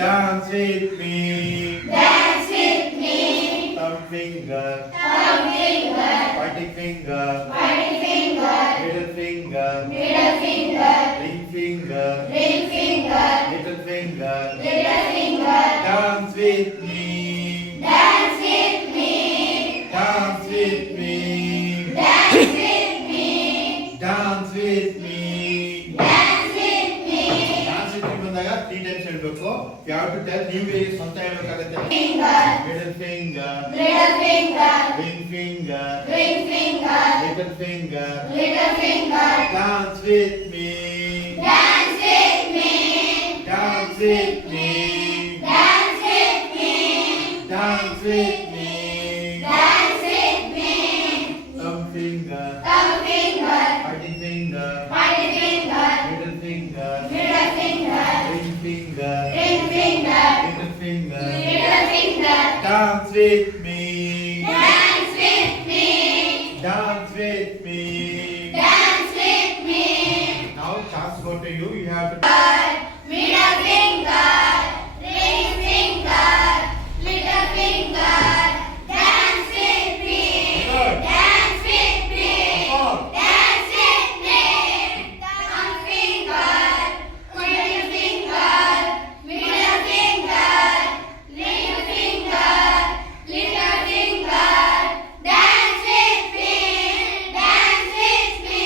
Dance with me. Dance with me. Thumb finger. Thumb finger. Pointing finger. Pointing finger. Middle finger. Middle finger. Ring finger. Ring finger. Little finger. Little finger. Dance with me. Dance with me. Dance with me. Dance with me. Dance with me. Dance with me. Dance with me ಬಂದಾಗ 3 times ಹೇಳಬೇಕು. You have to tell ನೀವು ಸ್ವಂತ ಹೇಳಬೇಕಾಗುತ್ತೆ. Finger. Middle finger. Middle finger. Ring finger. Ring finger. Little finger. Little finger. Dance with me. Dance with me. Dance with me. Dance with me. Dance with me. Dance with me. Thumb finger. Thumb finger. Pointing finger. Pointing finger. Middle finger. Middle finger. Ring finger. Ring finger. Little finger. Little finger. Dance with me. Dance with me. Dance with me. Dance with me. Now chance go to you. You have to. Middle finger. Ring finger. Little finger. Dance with me. Good. Dance with me. Come on. Dance with me. Thumb finger. Pointing finger. Middle finger. Ring finger. Little finger. Dance with me. Dance with me.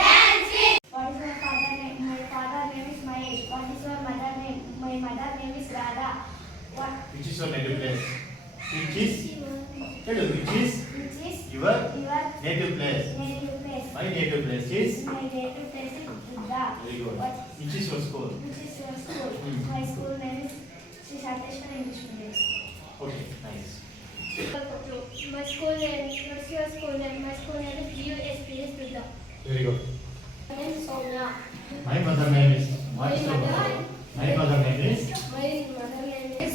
Dance with. What is my father name? My father name is Mahesh. What is your mother name? My mother name is Radha. What Which is your native place? Which is? Tell you, which is which is your your native place? native place? My native place is. My native place is Buddha. Very good. What Which is your school? which is your school? My school name is Sri Shateshwar English Medium. Okay, nice. My school name. What's your school name? My school name is GUSPS Buddha. Very good. My name is Soumya. My mother name is. What is your mother? My mother name is. My mother name is.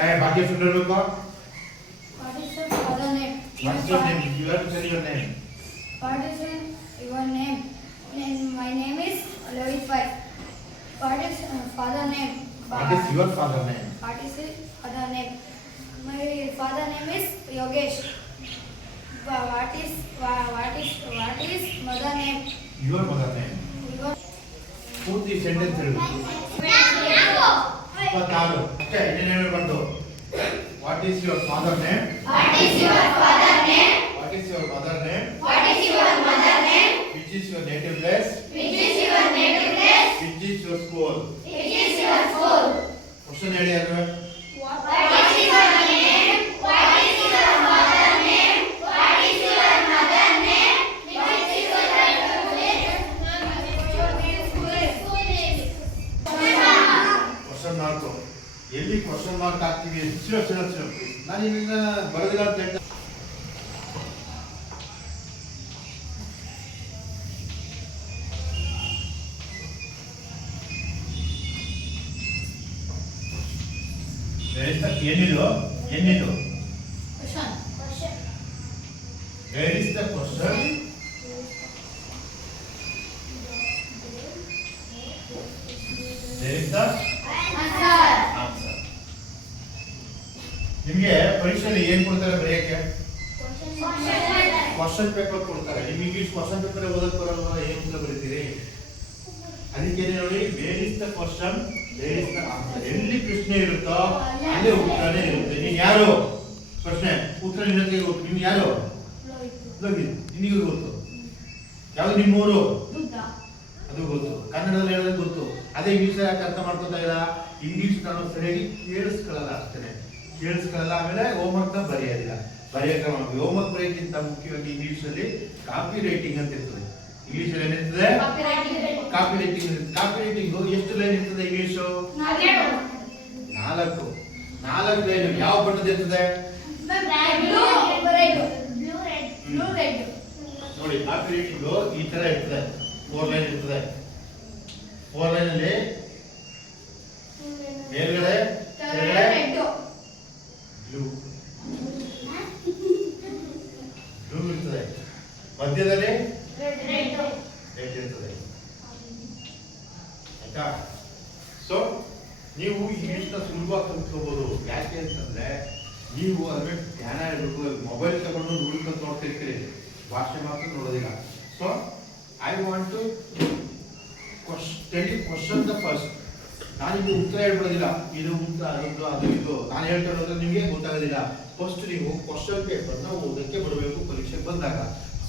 Hey, Bhagya Sundarluka. What is your father name? What's your name? You have to tell your name. What is your name? My name is Alohi Pai. What is father name? What is your father name? What is his father name? My father name is Yogesh. What is mother name? Your mother name. Your ಪೂರ್ತಿ sentence ಹೇಳಬೇಕು. 26. Okay ಇನ್ನೇನು ಬಂತು. What is your father name? What is your father name? What is your mother name? What is your mother name? Which is your native place? Which is your native place? Which is your school? Which is your school? Question ಹೇಳಿ ಅಲ್ವಾ? What is your name? What is your mother name? What is your mother name? Which is your native place? Question mark. ಎಲ್ಲಿ question mark ಹಾಕ್ತೀವಿ ಹೆಚ್ಚು ನಾನು ಇದನ್ನ ಬರೋದಿಲ್ಲ ಅಂತ ಹೇಳ್ತಾ ಏನಿದು ಏನಿದು Question. Where is the question there is the Answer. Answer. ನಿಮಗೆ ಪರೀಕ್ಷೆಯಲ್ಲಿ ಏನ್ ಕೊಡ್ತಾರೆ ಬರೆಯಕ್ಕೆ? ಕ್ವಶನ್ ಪೇಪರ್ ಕೊಡ್ತಾರೆ. ನಿಮಗೆ ಇಂಗ್ಲಿಷ್ ಕ್ವಶನ್ ಪೇಪರ್ ಓದಕ್ಕೆ ಬರಲ್ಲ, ಏನಿಲ್ಲ ಬರೀತೀರಿ. ಅದಕ್ಕೆ ನೋಡಿ where is the question there is the answer. ಎಲ್ಲಿ ಪ್ರಶ್ನೆ ಇರುತ್ತೋ ಅಲ್ಲೇ ಉತ್ತರನೇ ಇರುತ್ತೆ. ನೀನು ಯಾರು? ಪ್ರಶ್ನೆ ಉತ್ತರ ನಿನಗೆ ಗೊತ್ತು. ನೀವು ಯಾರು? ಲೋಹಿತ್. ನಿನಗೆ ಗೊತ್ತು. ಯಾವ್ದು ನಿಮ್ಮೂರು? ಅದು ಗೊತ್ತು. ಕನ್ನಡದಲ್ಲಿ ಹೇಳೋದು ಗೊತ್ತು. ಅದೇ ಇಂಗ್ಲಿಷ್ ಯಾಕೆ ಅರ್ಥ ಮಾಡ್ಕೊತಾ ಇಲ್ಲ? ಇಂಗ್ಲಿಷ್ ನಾನು ಸರಿಯಾಗಿ ಕೇಳಿಸ್ಕೊಳ್ಳಲ್ಲ ಅಷ್ಟೇ. ಕೇಳಿಸ್ಕೊಳ್ಳಲ್ಲ. ಆಮೇಲೆ ಹೋಮ್ವರ್ಕ್ ನ ಬರೆಯೋದಿಲ್ಲ. ಬರೆಯಕ್ಕೆ ಹೋಮ್ವರ್ಕ್ ಬರೆಯೋಕ್ಕಿಂತ ಮುಖ್ಯವಾಗಿ ಇಂಗ್ಲಿಷ್ ಅಲ್ಲಿ ಕಾಪಿ ರೈಟಿಂಗ್ ಅಂತ ಇರ್ತದೆ. ಇಂಗ್ಲಿಷ್ ಅಲ್ಲಿ ಏನಿರ್ತದೆ? Copy writing. ಕಾಪಿ ರೈಟಿಂಗ್ ಎಷ್ಟು ಲೈನ್ ಇರ್ತದೆ ಇಂಗ್ಲಿಷು? 4 ಲೈನ್. ಯಾವ ಬಣ್ಣದ ಇರ್ತದೆ ನೋಡಿ? ಕಾಪಿ ರೈಟಿಂಗ್ ಈ ತರ ಇರ್ತದೆ. 4 ಲೈನ್ ಇರ್ತದೆ. 4 ಲೈನ್ ಅಲ್ಲಿ ಮೇಲ್ಗಡೆ ಬ್ಲೂ ಇರ್ತದೆ. ಮಧ್ಯದಲ್ಲಿ ರೆಡ್. ಇರ್ತದೆ. ಆಯ್ತಾ? ಸೊ ನೀವು ಇಂಗ್ಲೀಷ್ನ ಸುಲಭವಾಗಿ ಕಲ್ತ್ಕೋಬಹುದು. ಯಾಕೆ ಅಂತಂದ್ರೆ ನೀವು ಅದ್ರ ಧ್ಯಾನ ಇರಬೇಕು. ಮೊಬೈಲ್ ತಗೊಂಡು ಹುಡುಕೊಂಡು ನೋಡ್ತಿರ್ತೀರಿ, ಭಾಷೆ ಮಾತ್ರ ನೋಡೋದಿಲ್ಲ. So I want to question the first. ನಾನಿದು ಉತ್ತರ ಹೇಳ್ಬಿಡೋದಿಲ್ಲ, ಇದು ಉತ್ತರ ಅದೊಂದು ಅದು ಇದು ನಾನು ಹೇಳ್ತಿರೋದ್ರೆ ನಿಮಗೆ ಗೊತ್ತಾಗೋದಿಲ್ಲ. ಫಸ್ಟ್ ನೀವು ಕ್ವಶನ್ ಪೇಪರ್ನ ಓದಕ್ಕೆ ಬರಬೇಕು ಪರೀಕ್ಷೆಗೆ ಬಂದಾಗ.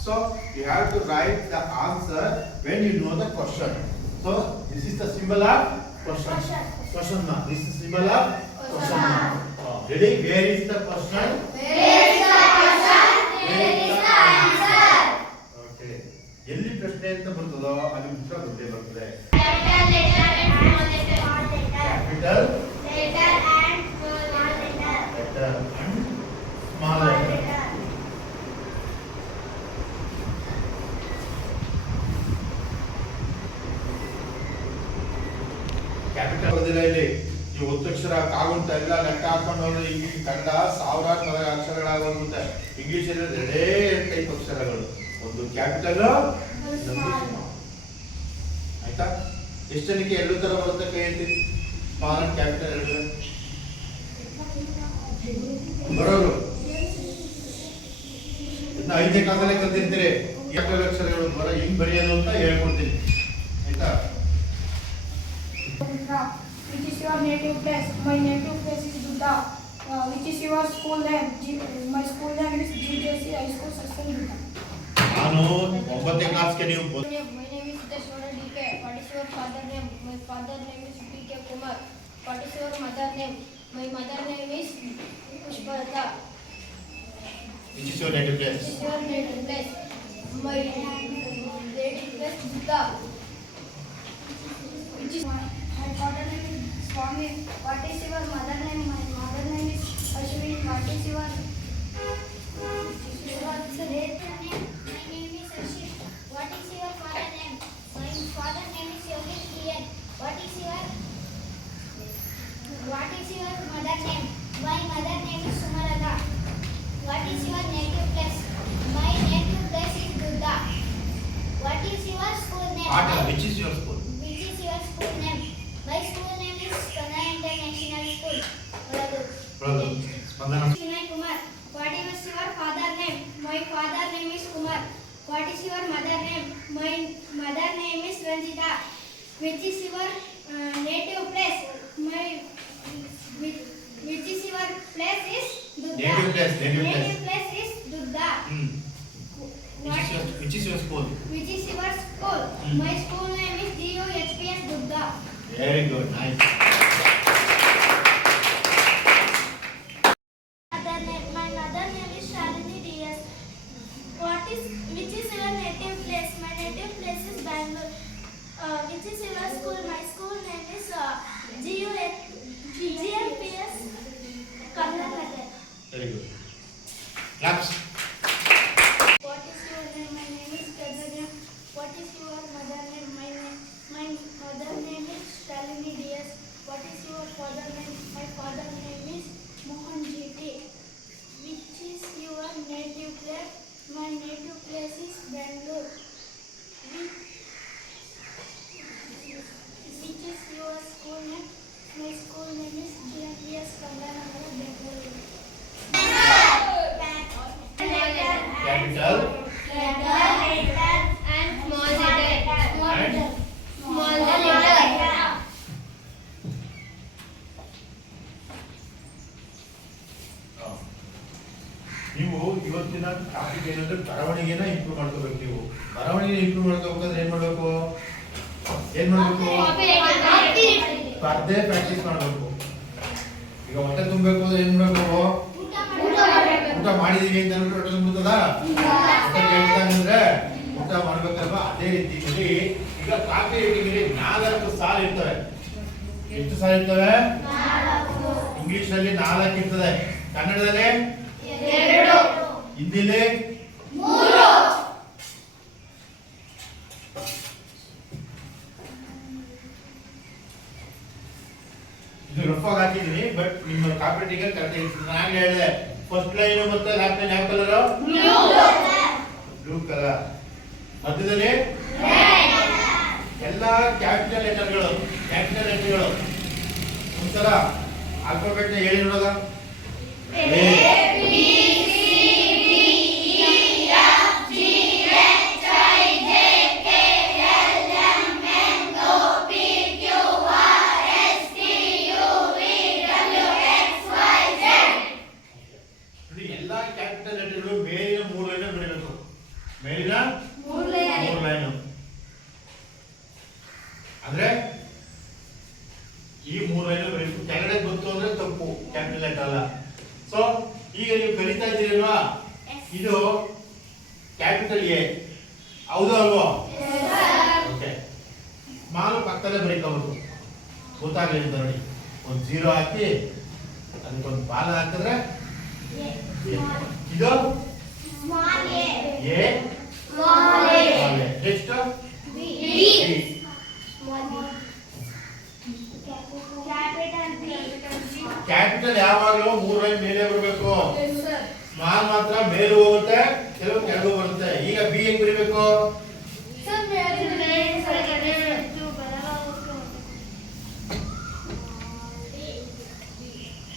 So you have to write the answer when you know the question. So this is the symbol of question. Question mark. This is symbol of question mark. Ready? Where is the question? Where is the question? Where is the answer? Okay. ಎಲ್ಲಿ ಪ್ರಶ್ನೆ ಅಂತ ಬರ್ತದೋ ಅಲ್ಲಿ ಉತ್ತರ ಬಂದೇ ಬರ್ತದೆ. Capital letter and small letter. Capital Letter and small letter. letter and small letter. Capital ಬರೆದಿಲ್ಲ ಇಲ್ಲಿ. ಈ ಒತ್ತಕ್ಷರ ಕಾಗುಂಟ ಎಲ್ಲ ಲೆಕ್ಕ ಹಾಕೊಂಡು ಹೋದ್ರೆ ಈ ಕನ್ನಡ ಸಾವಿರಾರು ಅಕ್ಷರಗಳಾಗೋಗುತ್ತೆ. ಇಂಗ್ಲಿಷ್ ಅಲ್ಲಿ ಎರಡೇ ಟೈಪ್ ಅಕ್ಷರಗಳು, ಒಂದು ಕ್ಯಾಪಿಟಲ್ ಇನ್ನೊಂದು ಸ್ಮಾಲ್. ಆಯ್ತಾ? ಎಷ್ಟು ಜನಕ್ಕೆ ಎರಡು ತರ ಬರುತ್ತೆ ಕೈ ಎತ್ತಿ? ಸ್ಮಾಲ್ ಕ್ಯಾಪಿಟಲ್ ಎರಡು ಬರೋರು ಇನ್ನು 5ನೇ ಕ್ಲಾಸಲ್ಲೇ ಕಲ್ತಿರ್ತೀರಿ. ಕ್ಯಾಪಿಟಲ್ ಅಕ್ಷರಗಳು ಬರೋ ಹೆಂಗ್ ಬರೆಯೋದು ಅಂತ ಹೇಳ್ಕೊಡ್ತೀನಿ. ಆಯ್ತಾ? Which is your native place? My native place is Dutta. Which is your school name? My school name is GJC High School Section Dutta. ನಾನು 9ನೇ ಕ್ಲಾಸ್ಗೆ ನೀವು My name is Dashwara DK. What is your father name? My father name is PK Kumar. What is your mother name? My mother name is Pushpalata. Which is your native place? Which is your native place? My native place is Dutta. Which is my father name is Swami. What is your mother name? My mother name is Ashwini. What is your name? My name is Ashif. What is your father name? My father name is Yogesh Kiyan. What is your mother name? My mother name is Sumarada. What is your native place? My native place is Dutta. What is your school name? Which is your school? Which is your school name? My school name is Kana International School. Brother, Spandana. Vinay Kumar. What is your father name? My father name is Kumar. What is your mother name? My mother name is Ranjita. Which is your native place? Which is your place is Dutta. Native place is Dutta. Which is your school? Which is your school? My school name is GUHPS Dutta. Very good, nice. My mother name is Shalini DS. Which is your native place? My native place is Bangalore. Which is your school? My school name is GMPS Karnataka. Very good. Claps. What is your name? My name is Kadanya. What is your mother name? My mother name is Shalini DS. What is your father name? My father name is Mohan GT. Which is your native place? My native place is Bangalore. Which is your school name? My school name is GMPS Kandanagara, Bangalore. Capital. Letter and small letter. Small letter. ನೀವು ಇವತ್ತಿನ topic ಏನಂದ್ರೆ ಬರವಣಿಗೆನ improve ಮಾಡ್ಕೋಬೇಕು. ನೀವು ಬರವಣಿಗೆ improve ಮಾಡ್ಕೋಬೇಕಾದ್ರೆ ಏನ್ ಮಾಡ್ಬೇಕು? ಸ್ಪರ್ಧೆ practice ಮಾಡ್ಬೇಕು. ಈಗ ಹೊಟ್ಟೆ ತುಂಬಬೇಕು ಅಂದ್ರೆ ಏನ್ ಮಾಡ್ಬೇಕು? ಊಟ ಮಾಡಿದೀವಿ ಅಂತ ಅಂದ್ಬಿಟ್ಟು ಹೊಟ್ಟೆ ತುಂಬುತ್ತದ? ಹೊಟ್ಟೆ ಕೇಳ್ತಾನಂದ್ರೆ ಊಟ ಮಾಡ್ಬೇಕಲ್ವಾ? ಅದೇ ರೀತಿ ಈಗ ಕಾಪಿ ರೈಟಿಂಗ್ 4 ಸಾಲು ಇರ್ತವೆ. ಎಷ್ಟು ಸಾಲು ಇರ್ತವೆ? ಇಂಗ್ಲಿಷ್ ಅಲ್ಲಿ 4 ಇರ್ತದೆ. ಕನ್ನಡದಲ್ಲಿ 2. ಹಿಂದಿಲಿ 3. ಇದು ರಫ್ ಆಗಿ ಹಾಕಿದೀನಿ, ಬಟ್ ನಿಮ್ಮ ಕಾಪಿ ರೈಟಿಂಗ್ ಕರೆಕ್ಟ್ ಇರ್ತದೆ. ನಾನು ಹೇಳಿದೆ ಫಸ್ಟ್ ಲೈನ್ ಮತ್ತೆ ಲಾಸ್ಟ್ ಲೈನ್ ಯಾವ ಕಲರ್? Blue colour. ಮಧ್ಯದಲ್ಲಿ ಎಲ್ಲ ಕ್ಯಾಪಿಟಲ್ ಲೆಟರ್ಗಳು. ತರ ಆಲ್ಫಾಬೆಟ್ ನ ಹೇಳಿ ನೋಡೋದ. ಎಲ್ಲಾ ಕ್ಯಾಪಿಟಲ್ ಲೆಟರ್ಗಳು ಮೇಲಿನ 3 ಲೈನ್ ಬರೀಬೇಕು. ಮೇಲಿನ 3 ಲೈನ್ ಅಂದ್ರೆ ಈ 3 ಲೈನ್ ಬರೀಬೇಕು. ಕೆಳಗಡೆ ಬಂತು ಅಂದ್ರೆ ತಪ್ಪು, ಕ್ಯಾಪಿಟಲ್ ಲೆಟರ್ ಅಲ್ಲ. ಸೊ ಈಗ ನೀವು ಕಲಿತಾ ಇದ್ದೀರಲ್ವಾ, ಇದು ಕ್ಯಾಪಿಟಲ್ ಎ ಹೌದು ಅಲ್ವಾ? ಓಕೆ, ಸ್ಮಾಲ್ ಪಕ್ಕದಲ್ಲೇ ಬರೀಕೋಬೇಕು, ಗೊತ್ತಾಗ್ಲಿ ಅಂತ ನೋಡಿ. ಒಂದು 0 ಹಾಕಿ ಅದಕ್ಕೊಂದು ಬಾಲ ಹಾಕಿದ್ರೆ ಇದು ಎ, ನೆಕ್ಸ್ಟ್ ಕ್ಯಾಪಿಟಲ್ ಯಾವಾಗಲೂ 3 ಲೈನ್ ಮೇಲೆ ಬರಬೇಕು. ಸ್ಮಾಲ್ ಮಾತ್ರ ಮೇಲೆ ಹೋಗುತ್ತೆ, ಕೆಲವು ಕೆಳಗೂ ಬರುತ್ತೆ. ಈಗ ಬಿ ಹೆಂಗ್ ಬರೀಬೇಕು?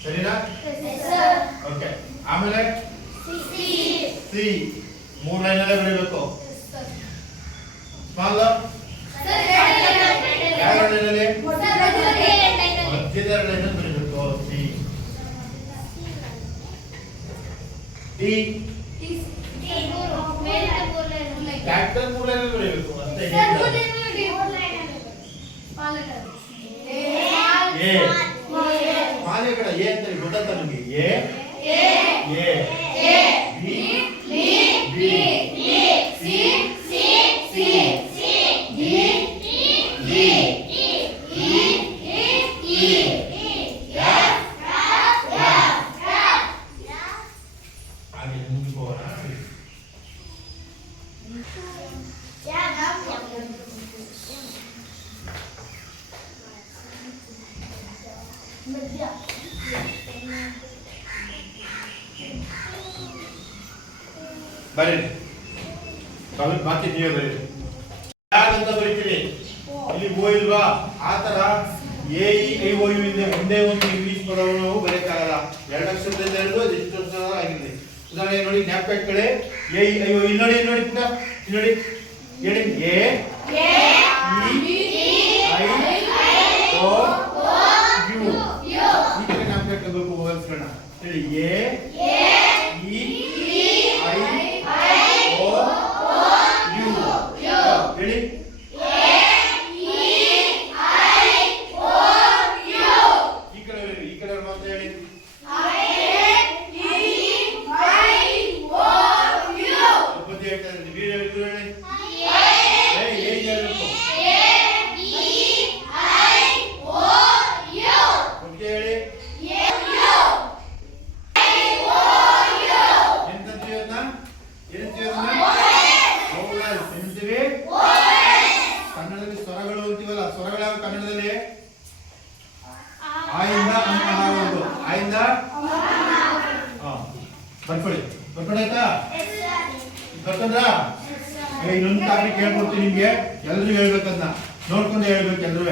ಸರಿನಾ? ಓಕೆ, ಆಮೇಲೆ ಸಿ 3 ಲೈನ್ ಅಲ್ಲೇ ಬರೀಬೇಕು. ಸ್ಮಾಲ್ ಯಾವ ಲೈನಲ್ಲಿ? ಮಧ್ಯದ ಲೈನ್ ಬರೀಬೇಕು. ಸಿ ಡಿ ಕ್ಯಾಪಿಟಲ್ 3 ಲೈನ್ ಬರೀಬೇಕು ಅಂತ ಹೇಳಿದ್ರು. ಎ ಮಾಲೆ ಕಡೆ ಎ ಅಂತ ಗೊತ್ತಾಗ್ತಾ ನಿಮಗೆ? ಎ ಬಿ ಸಿ ಹಾಗೆ ಮುಂದಕ್ಕೆ ಹೋಗೋಣ. ಬರೀರಿ, ಬಾಕಿ ನೀವೇ ಬರೀರಿ. ಅಂತ ಬರೀತೀವಿ, ಇಲ್ಲಿ ಓ ಇಲ್ವಾ? ಆ ತರ A E I O U ಇದೆ. ಒಂದೇ ಒಂದು ಇಂಗ್ಲಿಷ್ ಪದವನ್ನು ನಾವು ಬರೆಯಕ್ಕಾಗಲ್ಲ. 2 ಅಕ್ಷರದಿಂದ ಹಿಡಿದು ಎಷ್ಟು ಅಕ್ಷರ ಆಗಿದೆ. ಉದಾಹರಣೆ ನೋಡಿ, ಜ್ಞಾಪಕ ಇಟ್ಕೊಳ್ಳಿ. ಎ ಇ ಐ ಓ, ಇಲ್ಲಿ ನೋಡಿ, ಇಲ್ಲಿ ನೋಡಿ ಪುಟ್ಟ, ಇಲ್ಲಿ ನೋಡಿ, ಹೇಳಿ A E I O U. ಈ ತರ ಜ್ಞಾಪಕ ಇಟ್ಕೋಬೇಕು ವೋವೆಲ್ಸ್ಗಳನ್ನ. ಹೇಳಿ A E I O U. ಹೇಳಿ ಈ ಕಡೆ ಮಾತ್ರ ಹೇಳಿ. ಒಬ್ಬತ್ತು ಹೇಳ್ತಾರೆ, ನೀವು ಹೇಳಿದ್ರು ಹೇಳಿ. ಹೇಗೆ ಹೇಳ್ಬೇಕು? ಒಟ್ಟಿಗೆ ಹೇಳಿ. ಎಂತಂತೀವಿ ಅದನ್ನ? ಏನಂತೀವಿ ಅದನ್ನ? ವೋವೆಲ್ಸ್ ಎಂತೀವಿ? ಕನ್ನಡದಲ್ಲಿ ಸ್ವರಗಳು ಅಂತೀವಲ್ಲ, ಸ್ವರಗಳು ಯಾವ ಕನ್ನಡದಲ್ಲಿ? ಆಯಿಂದ ಅಂಕಹಾರವರೆಗೂ. ಆಯಿಂದ ಬರ್ಕೊಳ್ಳಿ, ಬರ್ಕೊಳ್ಳಿ ಆಯ್ತಾ? ಬರ್ಕೊಂಡ್ರಾ? ಇನ್ನೊಂದು ಟಾಪಿಕ್ ಹೇಳ್ಕೊಡ್ತೀನಿ ನಿಮ್ಗೆ, ಎಲ್ಲರೂ ಹೇಳ್ಬೇಕನ್ನ ನೋಡ್ಕೊಂಡು ಹೇಳ್ಬೇಕು. ಎಲ್ಲರೂ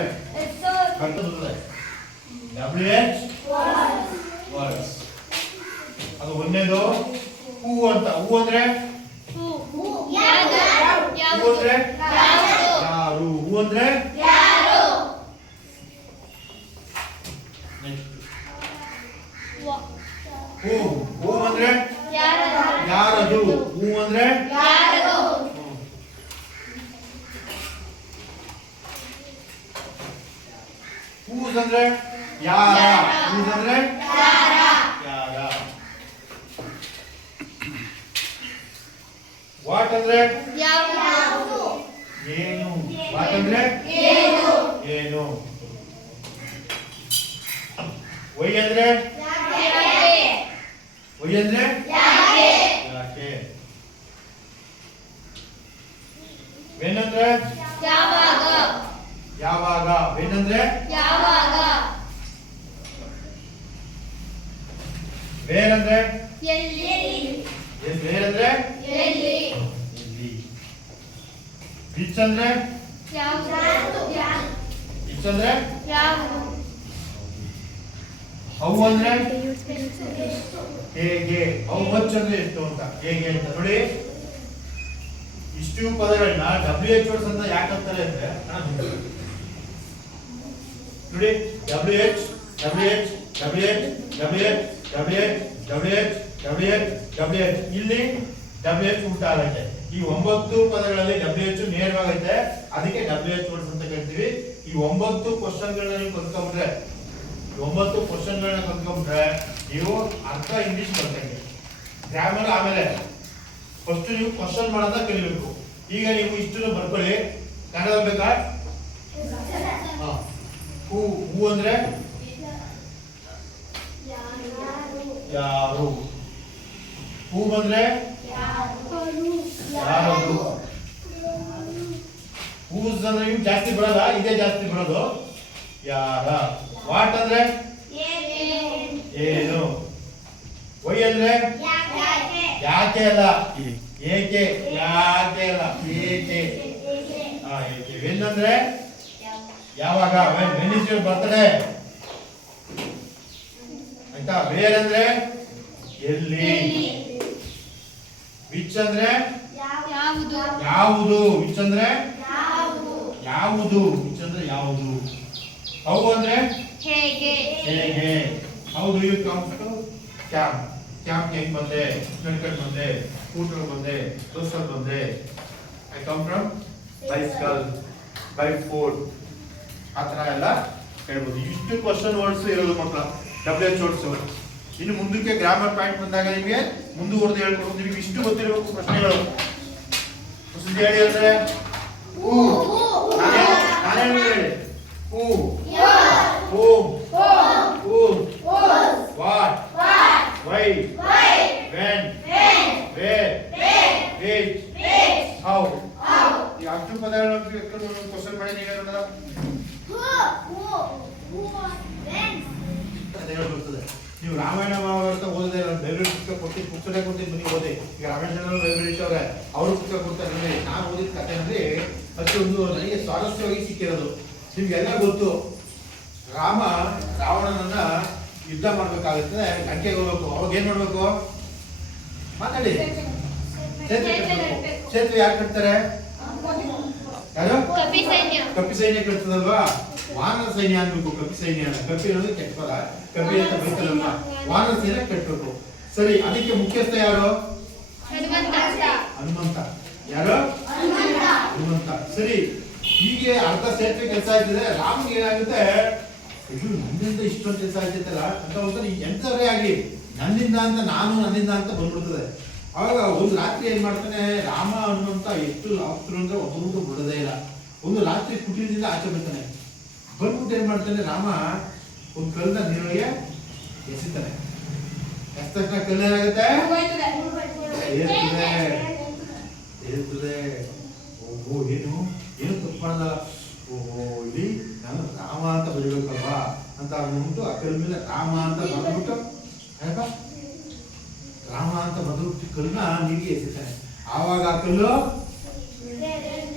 ಬರ್ಕೊಂಡ್ರೆ WH ವರ್ಡ್ಸ್. ಅದು ಒಂದೇದು ಹೂ ಅಂತ. ಹೂ ಅಂದ್ರೆ ಹೂ ಅಂದ್ರೆ ಯಾರು? ಹೂ ಅಂದ್ರೆ ಹೂ. ಹೂ ಅಂದ್ರೆ ಯಾರದು? ಹೂ ಅಂದ್ರೆ ಹೂಸ್ ಅಂದ್ರೆ ಯಾರ? ಹೂಸ್ ಅಂದ್ರೆ ಯಾರ? ವಾಟ್ ಅಂದ್ರೆ ಏನು? ವಾಟ್ ಅಂದ್ರೆ ಏನು? ವೈ ಅಂದ್ರೆ ವೈ ಅಂದ್ರೆ ಯಾಕೆ? ವೆನ್ ಅಂದ್ರೆ ಯಾವಾಗ? ವೆನ್ ಅಂದ್ರೆ ವೇರ್ ಅಂದ್ರೆ ವೇರ್ ಅಂದ್ರೆ ಎಲ್ಲಿ? ವಿಚ್ ಅಂದ್ರೆ ವಿಚ್ ಅಂದ್ರೆ ಹೌ ಅಂದ್ರೆ ಹೇಗೆ, ಹೌ ಮಚ್ ಅಂದ್ರೆ ಎಷ್ಟು ಅಂತ, ಹೇಗೆ ಅಂತ ನೋಡಿ. ಇಷ್ಟು ಪದಗಳನ್ನ WH ವರ್ಡ್ಸ್ ಅಂತ ಯಾಕೆ ಅಂತಾರೆ ಅಂದ್ರೆ ನೋಡಿ WH WH WH WH WH WH WH WH ಇಲ್ಲಿ WH ಉಲ್ಟ ಆಗತ್ತೆ. ಈ 9 ಪದಗಳಲ್ಲಿ WH ನೇರವಾಗೈತೆ, ಅದಕ್ಕೆ WH ವರ್ಡ್ಸ್ ಅಂತ ಕರಿತೀವಿ. ಈ 9 ಕ್ವಶನ್ಗಳನ್ನ ನೀವು ಕಲ್ತ್ಕೊಂಡ್ರೆ, 9 ಕ್ವಶನ್ಗಳನ್ನ ಕಲ್ತ್ಕೊಂಡ್ರೆ ನೀವು ಅರ್ಧ ಇಂಗ್ಲಿಷ್ ಕಲ್ತಂಗೆ. ಗ್ರಾಮರ್ ಆಮೇಲೆ ಫಸ್ಟ್ ನೀವು ಕ್ವಶನ್ ಮಾಡೋದ ಕಲಿಬೇಕು. ಈಗ ನೀವು ಇಷ್ಟನ್ನು ಬರ್ಕೊಳ್ಳಿ. ಕನ್ನಡ ಬೇಕಾ? ಹೂ, ಹೂ ಅಂದ್ರೆ ಯಾರು, ಹೂ ಬಂದ್ರೆ ಯಾರು, ಹೂಸ್ ಅಂದ್ರೆ ಇವು ಜಾಸ್ತಿ ಬರಲ್ಲ, ಇದೇ ಜಾಸ್ತಿ ಬರೋದು. ಯಾರ. ವಾಟ್ ಅಂದ್ರೆ ಏನು. ವೈ ಅಂದ್ರೆ ಯಾಕೆ ಅಲ್ಲ, ಏಕೆ, ಯಾಕೆ ಅಲ್ಲ, ಏಕೆ. ಏಕೆ. ವೆನ್ ಅಂದ್ರೆ ಯಾವಾಗ, ವೆನ್ ಇಸ್ ಯುವರ್ ಬರ್ತ್ಡೇ ಆಯ್ತಾ. ವೇರ್ ಅಂದ್ರೆ ಎಲ್ಲಿ. ವಿಚ್ ಅಂದ್ರೆ ಯಾವುದು, ವಿಚ್ ಅಂದ್ರೆ ಯಾವುದು, ವಿಚ್ ಅಂದ್ರೆ ಯಾವುದು. ಹೌ ಅಂದ್ರೆ ಹೇಗೆ. How do you come to camp, camp ಹೆಂಗ್ ಬಂದೆ, ನಡ್ಕೊಂಡು ಬಂದೆ, ಸ್ಕೂಟರ್ ಬಂದೆ, ಬಸ್ಸಲ್ಲಿ ಬಂದೆ. I come from bicycle, by foot, ಆ ಥರ ಎಲ್ಲ ಹೇಳ್ಬೋದು. ಇಷ್ಟು ಕ್ವಶನ್ ವರ್ಡ್ಸ್ ಇರೋದು ಮಕ್ಕಳ WH ವರ್ಡ್ಸ್. ಇನ್ನು ಮುಂದಕ್ಕೆ ಗ್ರಾಮರ್ ಪಾಯಿಂಟ್ ಬಂದಾಗ ನಿಮಗೆ ಮುಂದುವರೆದು ಹೇಳ್ಕೊಡ್ಬೋದು. ನಿಮಗೆ ಇಷ್ಟು ಗೊತ್ತಿರಬೇಕು ಪ್ರಶ್ನೆಗಳು. ಹೊಸದು ಹೇಳಿ ಅಂದ್ರೆ ಹೂ, ನಾನೇನು ಹೇಳಿ, ಹೂ, whom, what, why, when, where, which, how. ಈ ಅಷ್ಟು ಪದಗಳನ್ನು ಕ್ವಶನ್ ಮಾಡಿ ನೀವೇ ನೋಡೋಣ. ಬರ್ತದೆ. ನೀವು ರಾಮಾಯಣ ಮಹಾಭಾರತ ಓದಿದ್ರೆ ಲೈಬ್ರರಿ ಪುಸ್ತಕ ಕೊಡ್ತೀನಿ, ಪುಸ್ತಕ ಕೊಡ್ತೀನಿ, ಬನ್ನಿ ಓದಿ. ಈಗ ರಾಮಾಯಣ ಲೈಬ್ರರಿ ಇಟ್ಟವ್ರೆ, ಅವರು ಪುಸ್ತಕ ಕೊಡ್ತಾರೆ. ನಾನು ಓದಿದ ಕಥೆ ಅಂದ್ರೆ ಅಷ್ಟೊಂದು ನನಗೆ ಸ್ವಾರಸ್ಯವಾಗಿ ಸಿಕ್ಕಿರೋದು. ನಿಮ್ಗೆಲ್ಲ ಗೊತ್ತು, ರಾಮ ರಾವಣನನ್ನ ಯುದ್ಧ ಮಾಡ್ಬೇಕಾಗುತ್ತೆ, ಲಂಕೆಗೆ ಹೋಗ್ಬೇಕು. ಅವಾಗ ಏನ್ ಮಾಡ್ಬೇಕು? ಮಾತಾಡಿ. ಸೇತುವೆ ಯಾರು ಕಟ್ತಾರೆ? ಯಾರು? ಕಪಿ ಸೈನ್ಯ ಕಟ್ತದಲ್ವಾ. ವಾನರ ಸೈನ್ಯ ಅನ್ಬೇಕು, ಕಪಿ ಸೈನ್ಯ ಅಲ್ಲ. ಕಪಿ ಅನ್ನೋದು ಕೆಟ್ಟ ಪದ, ಕಪಿ ಅಂತ ಬೈತದಲ್ವಾ. ವಾನರ ಸೈನ್ಯ ಕಟ್ಟಬೇಕು. ಸರಿ, ಅದಕ್ಕೆ ಮುಖ್ಯಸ್ಥ ಯಾರು? ಹನುಮಂತ. ಯಾರು? ಹನುಮಂತ. ಸರಿ, ಹೀಗೆ ಅರ್ಧ ಸೇತುವೆ ಕೆಲಸ ಆಯ್ತದೆ. ರಾಮ್ಗೆ ಏನಾಗುತ್ತೆ, ಇದು ನನ್ನಿಂದ ಇಷ್ಟೊಂದು ಕೆಲಸ ಆಗ್ತೈತಲ್ಲ ಅಂತ ಹೋಗ್ತಾನೆ. ಎಂಥವರೇ ಆಗಲಿ ನನ್ನಿಂದ ಅಂತ, ನನ್ನಿಂದ ಅಂತ ಬಂದ್ಬಿಡ್ತದೆ. ಆವಾಗ ಒಂದು ರಾತ್ರಿ ಏನ್ ಮಾಡ್ತಾನೆ ರಾಮ ಹನುಮಂತ, ಎಷ್ಟು ಆಪ್ತರು ಅಂದ್ರೆ ಒಬ್ಬರು ಬಿಡೋದೇ ಇಲ್ಲ. ಒಂದು ರಾತ್ರಿ ಕುಟೀರದಿಂದ ಆಚೆ ಬರ್ತಾನೆ. ಬಂದ್ಬಿಟ್ಟು ಏನ್ ಮಾಡ್ತಾನೆ ರಾಮ, ಒಂದು ಕಲ್ಲನ್ನ ನೀರೊಳಗೆ ಎಸಿತಾನೆ. ಎಸ್ ತಕ್ಷಣ ಕಲ್ಲು ಏನಾಗುತ್ತೆ? ಏರ್ತದೆ. ಓಹೋ, ಏನು ತಪ್ಪು ಮಾಡಲ್ಲ. ಓಹೋ, ಇಲ್ಲಿ ನಾನು ರಾಮ ಅಂತ ಬರೀಬೇಕಲ್ವಾ ಅಂತ ಅಂದ್ಬಿಟ್ಟು ಆ ಕಲ್ ಮೇಲೆ ರಾಮ ಅಂತ ಬರೆದ್ಬಿಟ್ಟು, ರಾಮ ಅಂತ ಬರೆದ್ಬಿಟ್ಟು ಕಲ್ಲನ್ನ ನೀರಿಗೆ ಎಸಿತಾನೆ. ಆವಾಗ ಆ ಕಲ್ಲು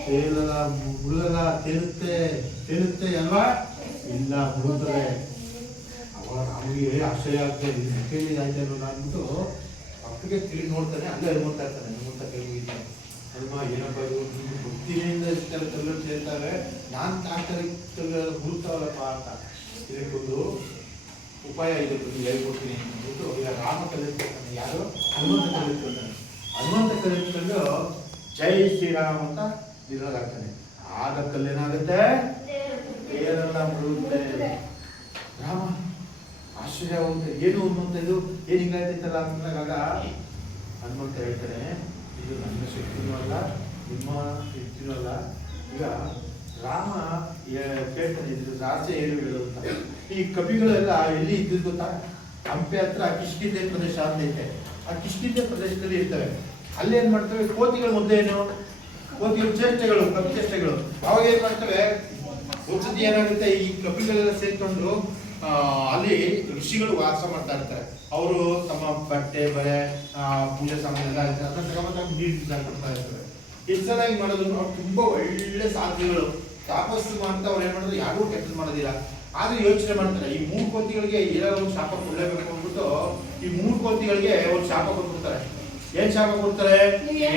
ತೇಲಲ್ಲ, ಮುಳುಗಲ್ಲ, ತೇಲುತ್ತೆ ಅಲ್ವಾ? ಇಲ್ಲ, ಮುಳುಗುತ್ತದೆ. ಅವಾಗ ರಾಮಿಗೆ ಆಶ್ಚರ್ಯ ಆಗ್ತದೆ, ಕೇಳಿ ಆಯ್ತು ಅನ್ನೋದು ಅಂದ್ಬಿಟ್ಟು ಅಪ್ಪಗೆ ತಿಳಿ ನೋಡ್ತಾನೆ. ಅಲ್ಲೇ ಹನುಮಂತ ಇರ್ತಾನೆ. ಹನುಮಂತ ಕೈ ಮುಗಿತಾನೆ. ಹನುಮ, ಏನಪ್ಪ ಇದು ಭಕ್ತಿಯಿಂದ ಇಷ್ಟೆಲ್ಲ ಕಲ್ಲು ಸೇರ್ತಾರೆ, ನಾನು ತಾಕರಿ ಕಲ್ಲು ಮುಳುಗ್ತಾವಲ್ಲಪ್ಪ ಅಂತ. ಇದಕ್ಕೊಂದು ಉಪಾಯ ಇದೆ, ಹೇಳ್ಕೊಡ್ತೀನಿ ಅಂದ್ಬಿಟ್ಟು ಈಗ ರಾಮ ಕಲಿತ್ಕೊಳ್ತಾನೆ. ಯಾರು? ಹನುಮಂತ ಕಲಿತ್ಕೊಳ್ತಾನೆ. ಹನುಮಂತ ಕಲಿತ್ಕೊಂಡು ಜೈ ಶ್ರೀರಾಮ್ ಅಂತ ನಿರೋಧಾಗ್ತಾನೆ. ಆಗ ಕಲ್ಲೇನಾಗುತ್ತೆ? ಏನೆಲ್ಲ ಮುಳುಗುತ್ತೆ. ರಾಮ ಆಶ್ಚರ್ಯ ಆಗುತ್ತೆ, ಏನು ಹನುಮಂತ ಇದು ಏನು ಹಿಂಗಾಯ್ತೈತಲ್ಲ ಅಂದಾಗ ಹನುಮಂತ ಹೇಳ್ತಾನೆ, ಇದು ನನ್ನ ಶಕ್ತಿನೂ ಅಲ್ಲ, ನಿಮ್ಮ ಶಕ್ತಿನೂ ಅಲ್ಲ. ಈಗ ರಾಮ ಕೇಳ್ತಾನೆ, ಇದ್ರ ರಹಸ್ಯ ಏನು ಹೇಳೋದು ಅಂತ. ಈ ಕವಿಗಳೆಲ್ಲ ಎಲ್ಲಿ ಇದ್ದಿದ್ದು ಗೊತ್ತಾ? ಹಂಪೆ ಹತ್ರ ಕಿಷ್ಕಿಂಧೆ ಪ್ರದೇಶ ಅಂತ ಐತೆ. ಆ ಕಿಷ್ಕಿಂಧೆ ಪ್ರದೇಶದಲ್ಲಿ ಇರ್ತವೆ. ಅಲ್ಲಿ ಏನ್ ಮಾಡ್ತವೆ? ಕೋತಿಗಳು ಮೊದಲೇ ಏನು, ಕೋತಿಗಳು ಚೇಷ್ಟೆಗಳು, ಕಪಿ ಚೇಷ್ಟೆಗಳು. ಅವಾಗ ಏನ್ ಮಾಡ್ತವೆ? ಒಂದ್ಸತಿ ಏನಾಗುತ್ತೆ, ಈ ಕಪಿಗಳೆಲ್ಲ ಸೇರ್ಕೊಂಡು ಅಲ್ಲಿ ಋಷಿಗಳು ವಾಸ ಮಾಡ್ತಾ ಇರ್ತಾರೆ. ಅವರು ತಮ್ಮ ಬಟ್ಟೆ ಬರೆ ಪೂಜೆ ಸಾಮಾನು ಎಲ್ಲ ಇರ್ತಾರೆ, ಅದನ್ನ ತಗೊಂಡು ನೀರು ಕೊಡ್ತಾ ಇರ್ತಾರೆ. ಎಷ್ಟು ಚೆನ್ನಾಗಿ ಮಾಡೋದು. ಅವ್ರು ತುಂಬಾ ಒಳ್ಳೆ ಸಾಧನೆಗಳು, ತಾಪಸ್ಸು ಅಂತ ಅವ್ರು ಏನ್ ಮಾಡಿದ್ರು, ಯಾರಿಗೂ ಕೆಟ್ಟದ್ದು ಮಾಡೋದಿಲ್ಲ. ಆದ್ರೆ ಯೋಚನೆ ಮಾಡ್ತಾರೆ ಈ 3 ಕೋತಿಗಳಿಗೆ ಏನಾದ್ರು ಒಂದು ಶಾಪ ಕೊಡಲೇಬೇಕು ಅಂದ್ಬಿಟ್ಟು ಈ 3 ಕೋತಿಗಳಿಗೆ ಒಂದು ಶಾಪ ಕೊಟ್ಬಿಡ್ತಾರೆ. ಏನ್ ಶಾಪ ಕೊಡ್ತಾರೆ?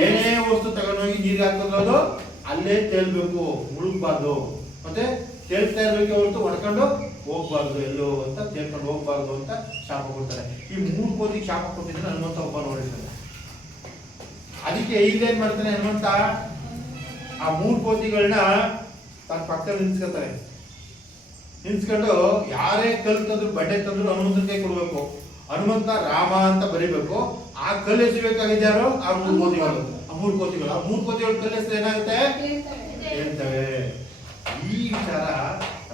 ಏನೇ ವಸ್ತು ತಗೊಂಡೋಗಿ ನೀರಿಗೆ ಹಾಕೋದು ಅಲ್ಲೇ ತೇಲ್ಬೇಕು, ಮುಳುಗಬಾರ್ದು, ಮತ್ತೆ ತೇಲ್ತಾ ಇರ್ಬೇಕು ಹೊರತು ಹೊಡ್ಕೊಂಡು ಹೋಗ್ಬಾರ್ದು, ಎಲ್ಲೋ ಅಂತ ತೇಲ್ಕೊಂಡು ಹೋಗ್ಬಾರ್ದು ಅಂತ ಶಾಪ ಕೊಡ್ತಾರೆ. ಈ 3 ಕೋತಿಗೆ ಶಾಪ ಕೊಟ್ಟಿದ್ರೆ ಹನುಮಂತ ಒಬ್ಬ ನೋಡಿರ್ತಾನೆ. ಅದಕ್ಕೆ ಈಗೇನ್ ಮಾಡ್ತಾನೆ ಹನುಮಂತ, ಆ 3 ಕೋತಿಗಳನ್ನ ತನ್ನ ಪಕ್ಕದಲ್ಲಿ ನಿಲ್ಸ್ಕೊತಾರೆ. ನಿಲ್ಸ್ಕೊಂಡು ಯಾರೇ ಕಲ್ಲು ತಂದ್ರು ಬಡ್ಡೆ ತಂದ್ರು ಹನುಮಂತನ ಕೈ ಕೊಡ್ಬೇಕು. ಹನುಮಂತ ರಾಮ ಅಂತ ಬರಿಬೇಕು. ಆ ಕಲ್ಲು ಎಸಿಬೇಕಾಗಿದೆ ಯಾರು? ಆ 3 ಕೋತಿಗಳು. ಆ 3 ಕೋತಿಗಳು ಕಲ್ಲು ಎಸೆದ್ರೆ ಏನಾಗುತ್ತೆ? ಹೇಳ್ತವೆ. ಈ ವಿಚಾರ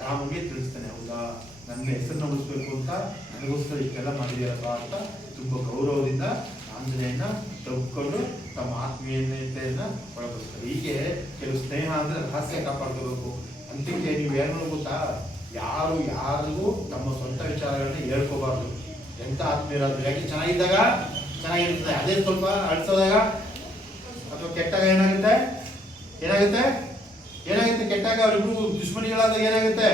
ರಾಮನಿಗೆ ತಿಳಿಸ್ತಾನೆ. ಹೌದಾ, ನನ್ನ ಹೆಸರನ್ನ ಉಳಿಸ್ಬೇಕು ಅಂತ ನನಗೋಸ್ಕರ ಇಷ್ಟೆಲ್ಲ ಮಾಡಿದ್ಯಾರಪ್ಪ ಅಂತ ತುಂಬಾ ಗೌರವದಿಂದ ಆಂಜನೇಯನ ತಗೊಂಡು ತಮ್ಮ ಆತ್ಮೀಯತೆಯನ್ನ ಒಳಗೊಳಿಸ್ತಾರೆ. ಹೀಗೆ ಕೆಲವು ಸ್ನೇಹ ಅಂದ್ರೆ ರಹಸ್ಯ ಕಾಪಾಡ್ಕೋಬೇಕು. ಅಂತಿಕೆ ನೀವು ಏನು ಗೊತ್ತಾ, ಯಾರಿಗೂ ತಮ್ಮ ಸ್ವಂತ ವಿಚಾರಗಳನ್ನ ಹೇಳ್ಕೋಬಾರ್ದು. ಎಂತ ಆತ್ಮೀಯರಾದ್ರು, ಯಾಕೆ ಚೆನ್ನಾಗಿದ್ದಾಗ ಚೆನ್ನಾಗಿರ್ತದೆ, ಅದೇ ಸ್ವಲ್ಪ ಅಳ್ಸೋದಾಗ ಅಥವಾ ಕೆಟ್ಟಾಗ ಏನಾಗುತ್ತೆ ಕೆಟ್ಟಾಗ ಅವ್ರಿಬ್ರು ದುಶ್ಮನಿಗಳಾದಾಗ ಏನಾಗುತ್ತೆ?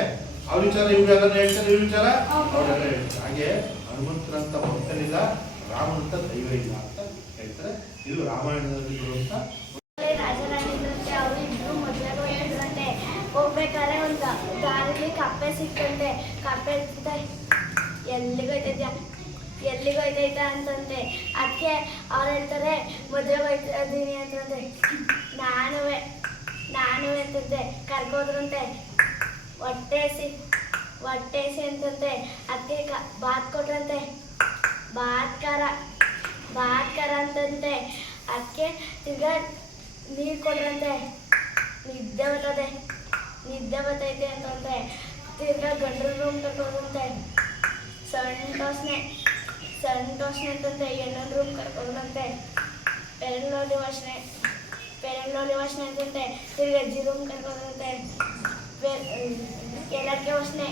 ಅವ್ರ ವಿಚಾರ ಇವ್ರೆಲ್ಲ ಹೇಳ್ತಾರೆ, ಇವ್ರ ವಿಚಾರ ಅವರೆಲ್ಲ ಹೇಳ್ತಾರೆ. ಹಾಗೆ ಹನುಮಂತರಂತ ಭಕ್ತನಿಲ್ಲ, ರಾಮನಂತ ದೈವ ಇಲ್ಲ ಅಂತ ಹೇಳ್ತಾರೆ. ಇದು ರಾಮಾಯಣದಲ್ಲಿ ಬರುವಂತ ರಾಜರಾಣಿದ್ರಂತೆ, ಅವರು ಇಬ್ರು ಮದುವೆಗೆ ಹೋಗಿದ್ರಂತೆ. ಹೋಗ್ಬೇಕಾದ್ರೆ ಒಂದು ದಾರಿಲಿ ಕಪ್ಪೆ ಸಿಕ್ಕಂತೆ. ಕಪ್ಪೆ ಎಲ್ಲಿಗೋಯ್ತೈತೆ ಅಂತಂತೆ. ಅದಕ್ಕೆ ಅವ್ರು ಹೇಳ್ತಾರೆ ಮದುವೆಗೆ ಹೋಯ್ತಿದ್ದೀನಿ ಅಂತಂತೆ. ನಾನು ಅಂತಂತೆ ಕರ್ಕೋದ್ರಂತೆ. ಹೊಟ್ಟೆಸಿ ಅಂತಂತೆ. ಅದಕ್ಕೆ ಬಾತ್ ಕೊಟ್ರಂತೆ. ಬಾತ್ಕರ ಅಂತಂತೆ. ಅದಕ್ಕೆ ತಿರ್ಗಾ ನೀರು ಕೊಟ್ರಂತೆ. ನಿದ್ದೆ ಬರ್ತೈತೆ ಅಂತಂತೆ. ತಿರ್ಗಾ ಗಂಡ್ರ ರೂಮ್ ಕರ್ಕೊಂಡ್ರಂತೆ. ಸಣ್ಣ ಟೋಸ್ನೆ ಅಂತಂತೆ. ಹೆಣ್ಣೊಂದು ರೂಮ್ ಕರ್ಕೊಂಡ್ರಂತೆ. ಪೆರಂಗ್ಲೋಲಿ ವಾಸನೆ ಅಂತಂತೆ. ತಿರ್ಗಾ ಅಜ್ಜಿ ರೂಮ್ ಕರ್ಕೊಂಡ್ರಂತೆ. ಎಲ್ಲಕ್ಕೆ ವಾಸನೆ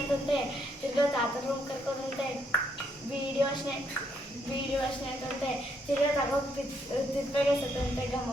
ಅಂತಂತೆ. ತಿರ್ಗಾ ತಾತ ರೂಮ್ ಕರ್ಕೊಂಡ್ರಂತೆ. ಬೀಡಿ ವಾಸನೆ ಅಂತಂತೆ. ತಿರ್ಗಾ ತಗೋ ತಿಪ್ಪೆಗೆ ಸತ್ತಂತೆ. ಘಮ